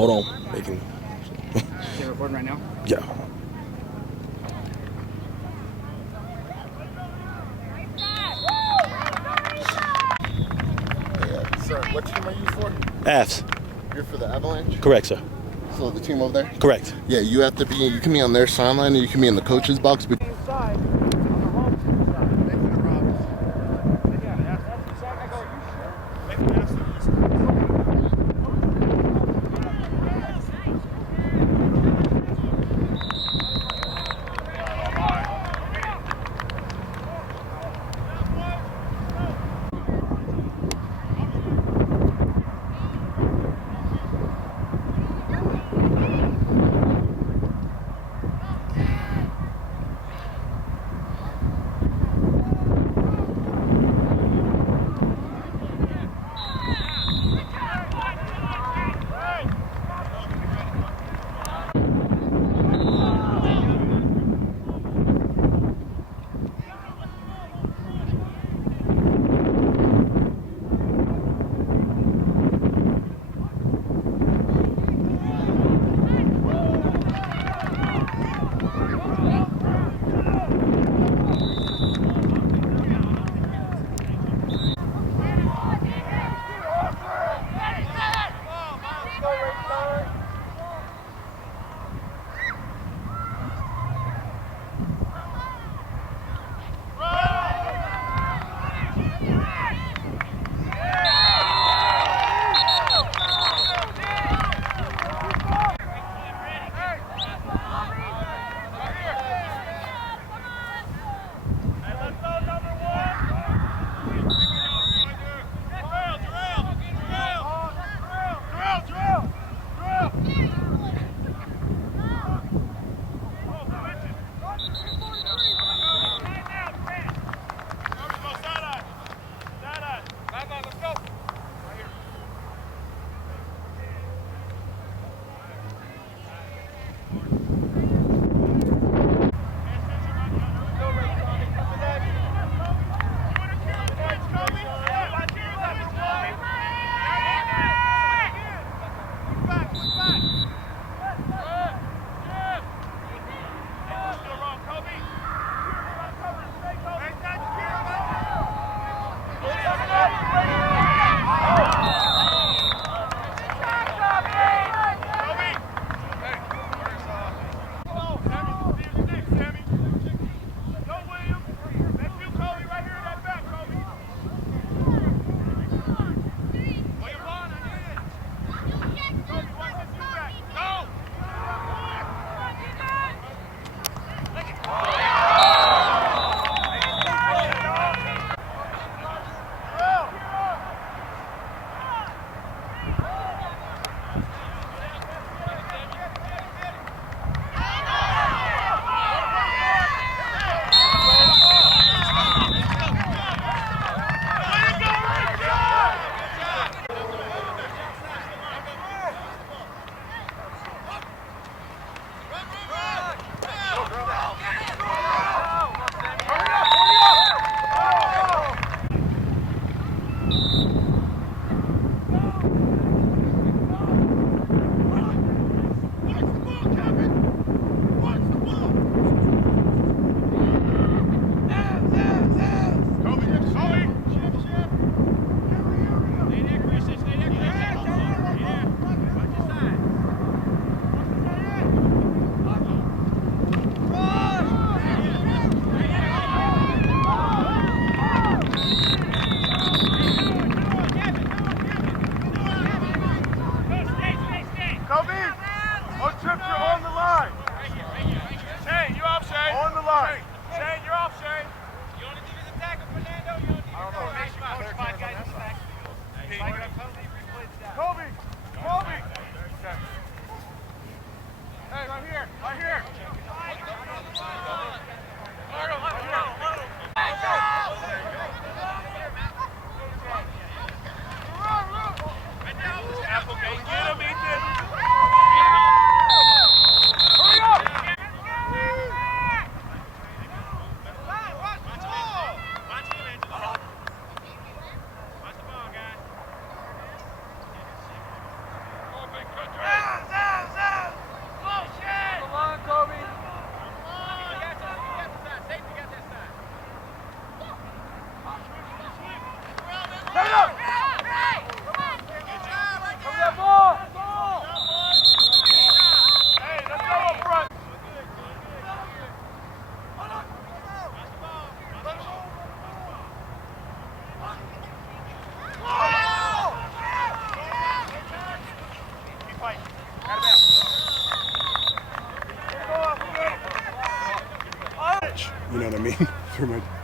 Hold on. Making. You're recording right now? Yeah. Sir, what team are you for? Avs. You're for the Avalanche? Correct, sir. So the team over there? Correct. Yeah, you have to be, you can be on their sideline or you can be in the coach's box.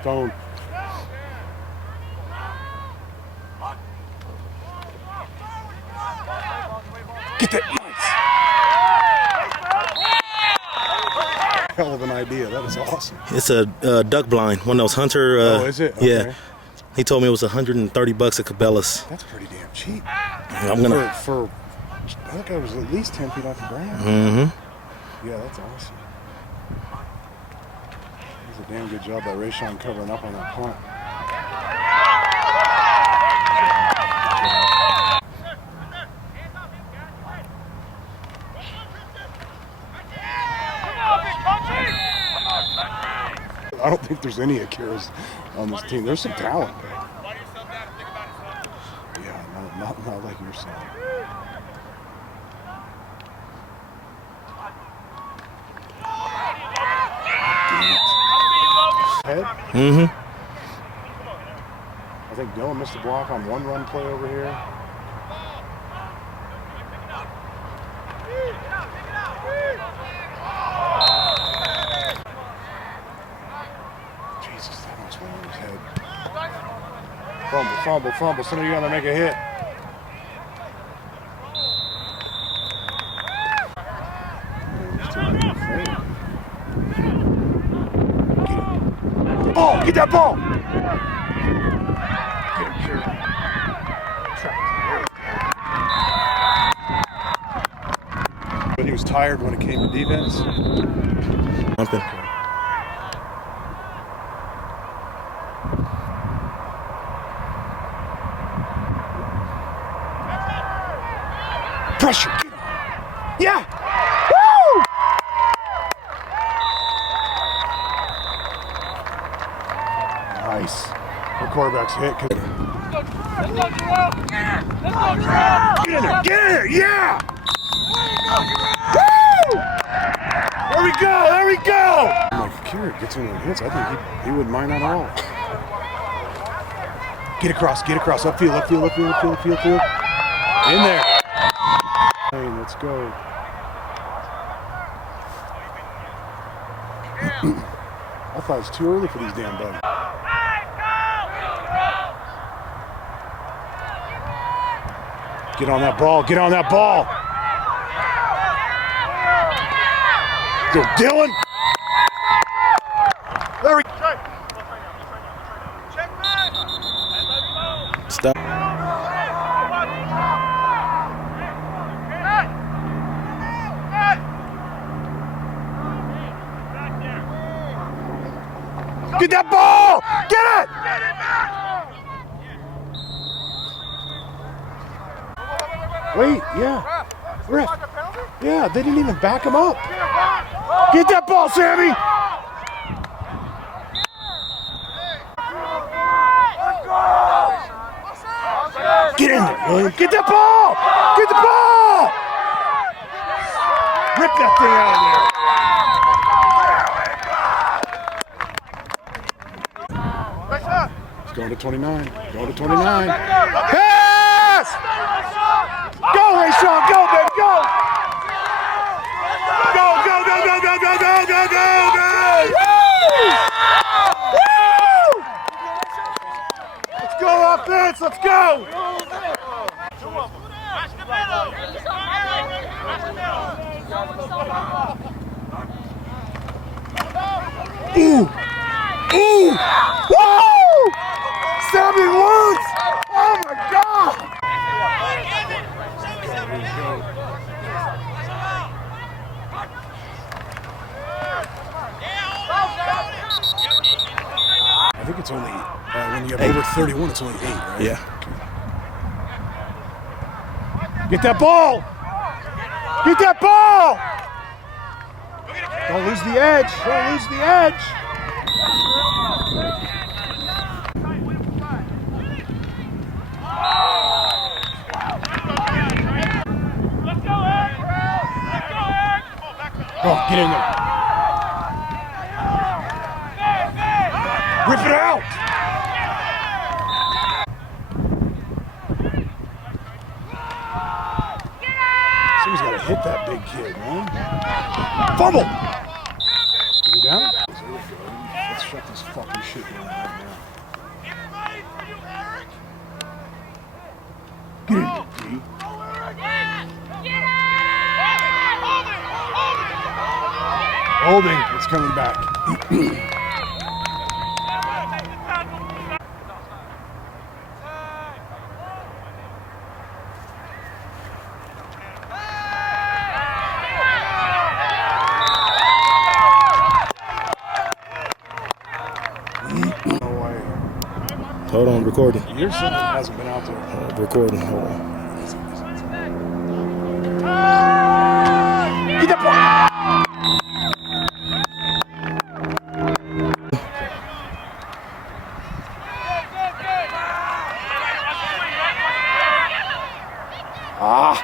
phone. Get that. Nice. Hell of an idea. That is awesome. It's a duck blind, one of those hunter. Oh, is it? Okay. Yeah. He told me it was $130 at Cabela's. That's pretty damn cheap. I'm gonna. For I think I was at least 10 feet off the ground. Mm-hmm. Yeah, that's awesome. That was a damn good job by Rayshon covering up on that punt. I don't think there's any Akiras on this team. There's some talent. Yeah, not like your son. Head? Mm-hmm. I think Dylan missed a block on one run play over here. Jesus, that almost went over his head. Fumble. Somebody gonna make a hit. Ball! Get that ball! Get him, Kieran. But he was tired when it came to defense. Jumping. Pressure. Get him. Yeah! Woo! Nice. The quarterback's hit. Get in there! Yeah! Woo! There we go! Like, Kieran gets in and hits. I think he wouldn't mind that at all. Get across. Upfield. In there. Hey, let's go. I thought it was too early for these damn bugs. Get on that ball. Go, Dylan. There we go. Stop. Get that ball! Get it! Wait, yeah. Ref. Yeah, they didn't even back him up. Get that ball, Sammy! Get in there, William. Get that ball! Get the ball! Rip that thing out of there. Going to 29. Pass! Go, Rayshon! Go, baby! Go! Go! Woo! Let's go, offense! Let's go! Ooh! Woo! Sammy Woods! Oh my God! I think it's only, when you have over 31, it's only 8, right? Yeah. Get that ball! Get that ball! Don't lose the edge. Oh, get in there. Rip it out. Somebody's got to hit that big kid, man. Fumble. Is he down? Let's shut this this fucking shit going on right now. Get in there, D. Holding. It's coming back. No way. Hold on, recording. Your son hasn't been out there. Recording. Hold on. Get the ball! Ah!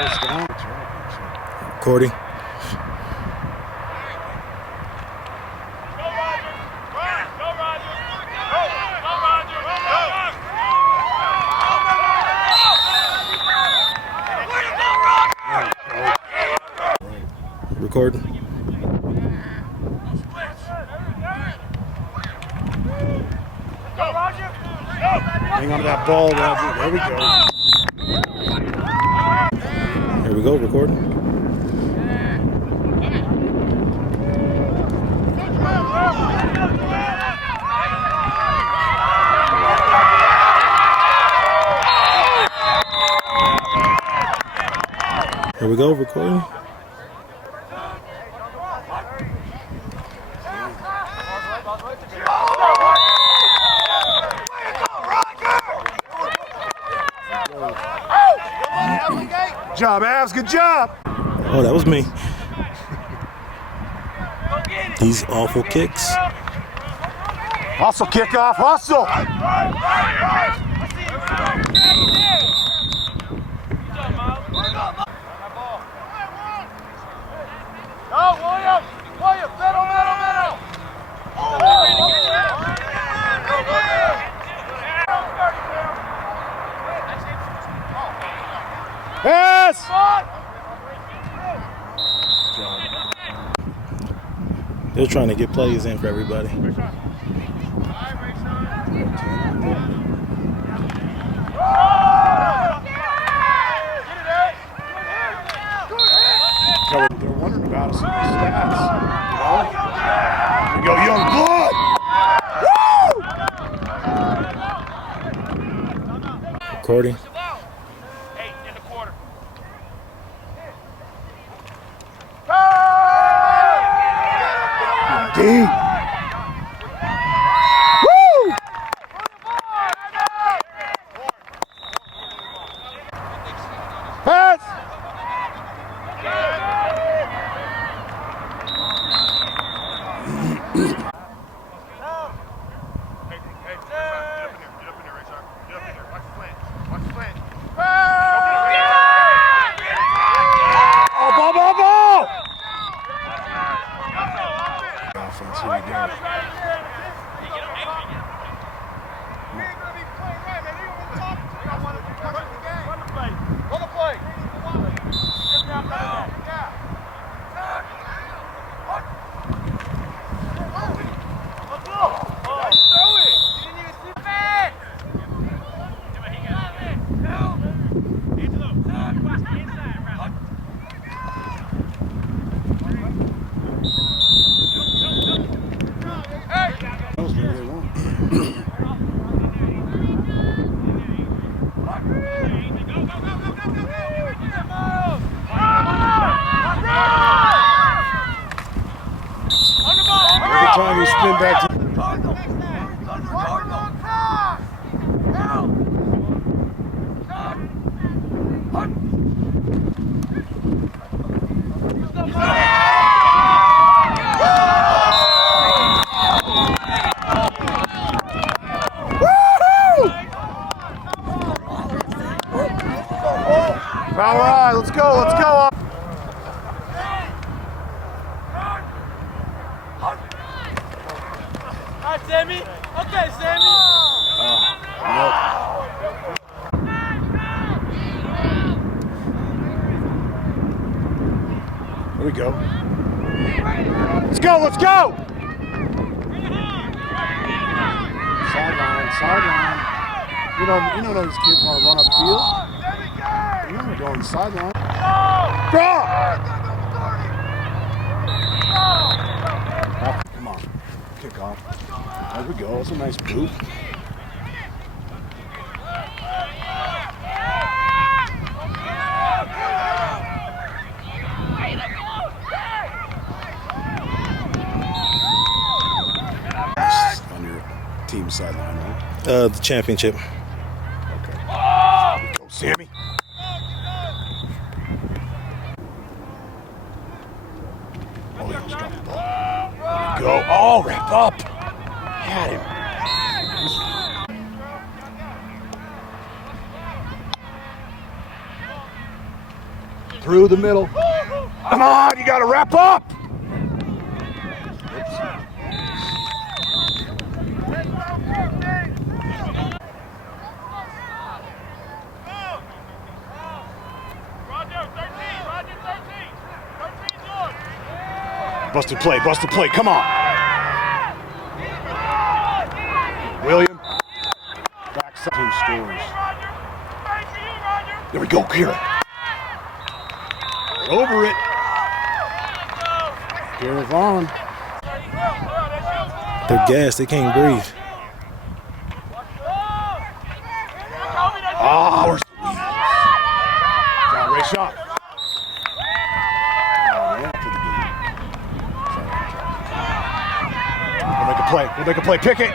First down. Recording. Recording. Hang on to that ball, Roger. There we go. Here we go, recording. Here we go, recording. Good job, Avs. Good job. Oh, that was me. These awful kicks. Hustle, kickoff, hustle. Go, William! William, middle, middle, middle! Yes! They're trying to get plays in for everybody. They're wondering about us in the stats. You know? Here we go, young blood! Woo! Recording. D. Woo! Pass! Offense, here we go. Every time you spin back to right, Sammy. Okay, Sammy. Nope. Here we go. Let's go, let's go! Sideline. You know those kids want to run upfield? You know they're going sideline. Draw! Come on. Kick off. There we go. That's a nice move. On your team sideline, right? The championship. Okay. Go, Sammy. Oh, he almost dropped the ball. There we go. Oh, wrap up. Had him. Through the middle. Come on, you got to wrap up. Busted play, come on. William. Backside team scores. There we go, Kira. Over it. Kira Vaughn. They're gassed. They can't breathe. Ah, where's the lead? John Ray shot. We'll make a play. Pick it. Woo!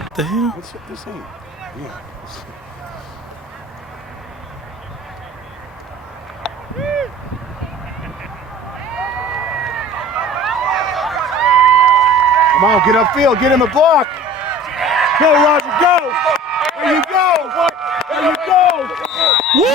What the hell? Let's hit this thing. Yeah. Come on, get upfield, get him a block. Go, Roger, go. There you go. There you go. Woo!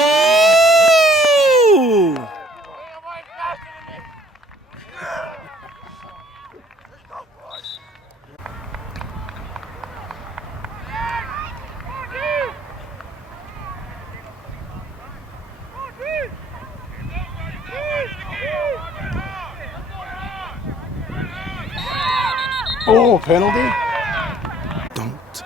Oh, penalty. Don't.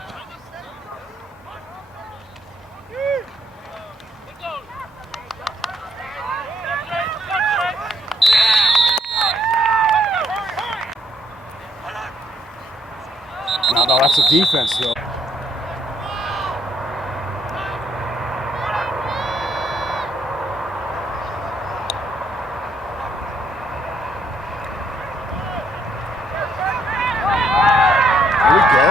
No, that's a defense, though. Here we go.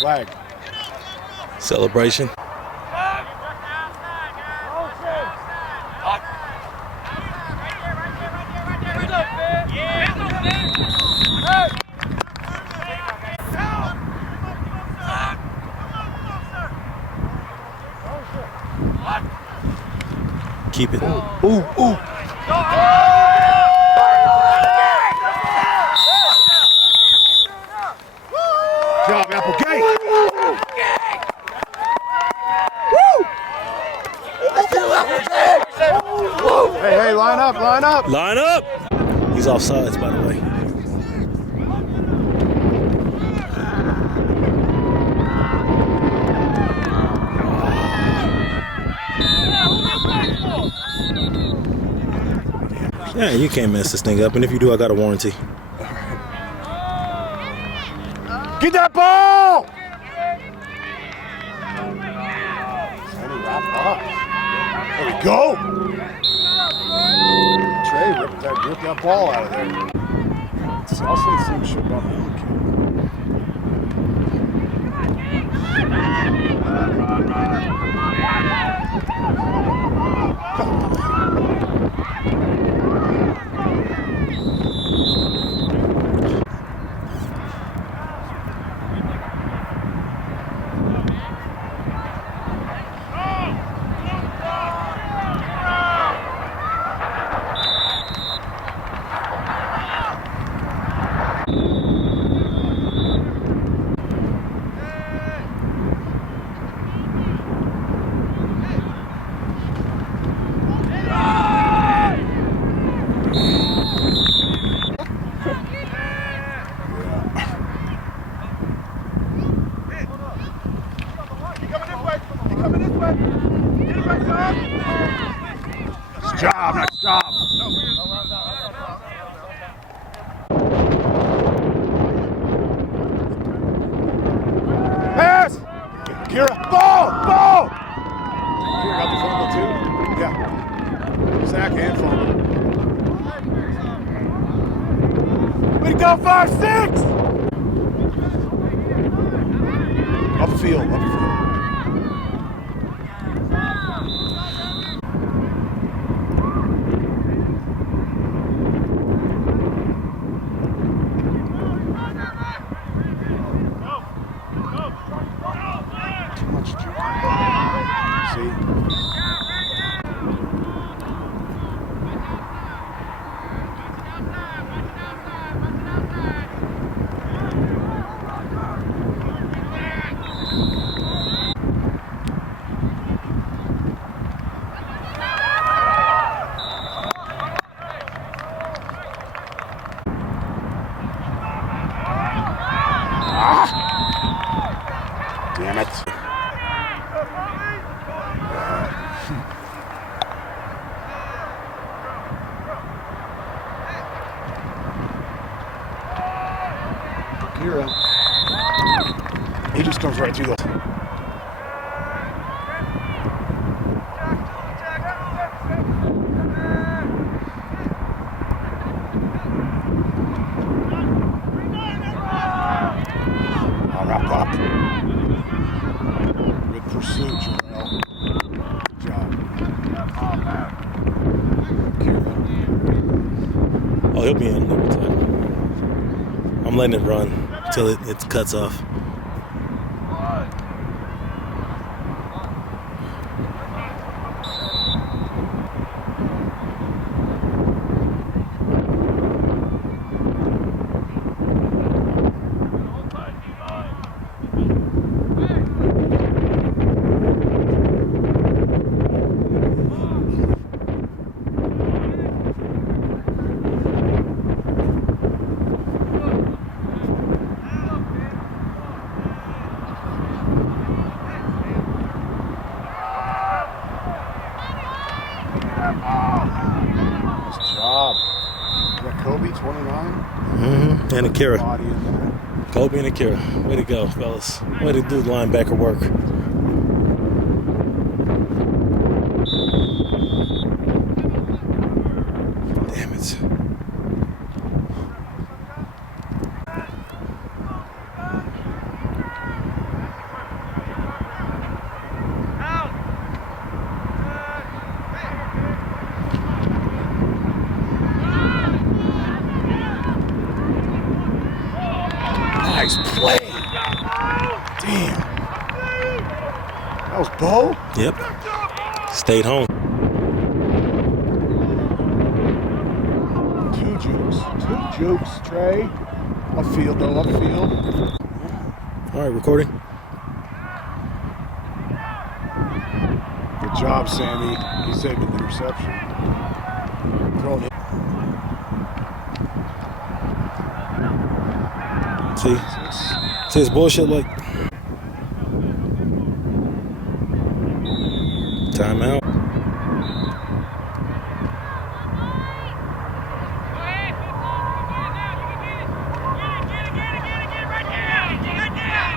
Flag. Celebration. Keep it. Ooh. Job, Applegate. Woo! Hey, line up. Line up. He's offsides, by the way. Yeah, you can't mess this thing up, and if you do, I got a warranty. Get that ball! Sammy, wrap up. There we go. Trey, rip that ball out of there. I'll say the same shit about the other kid. Nice job, nice job. Pass! Kira, ball! Kira got the fumble too? Yeah. Sack and fumble. Way to go, 5-6! Upfield. Damn it. Kira. He just comes right through those. I'll wrap up. Good pursuit, Joel. Good job. Kira. Oh, he'll be in every time. I'm letting it run until it cuts off. Nice job. Is that Kobe, 29? And Akira. Body in there. Kobe and Akira. Way to go, fellas. Way to do linebacker work. Damn it. Nice play. Damn. That was Bo? Yep. Stayed home. Two jukes, Trey. Upfield, though, upfield. All right, recording. Good job, Sammy. He saved an interception. Throwing it. See it's bullshit like. Timeout.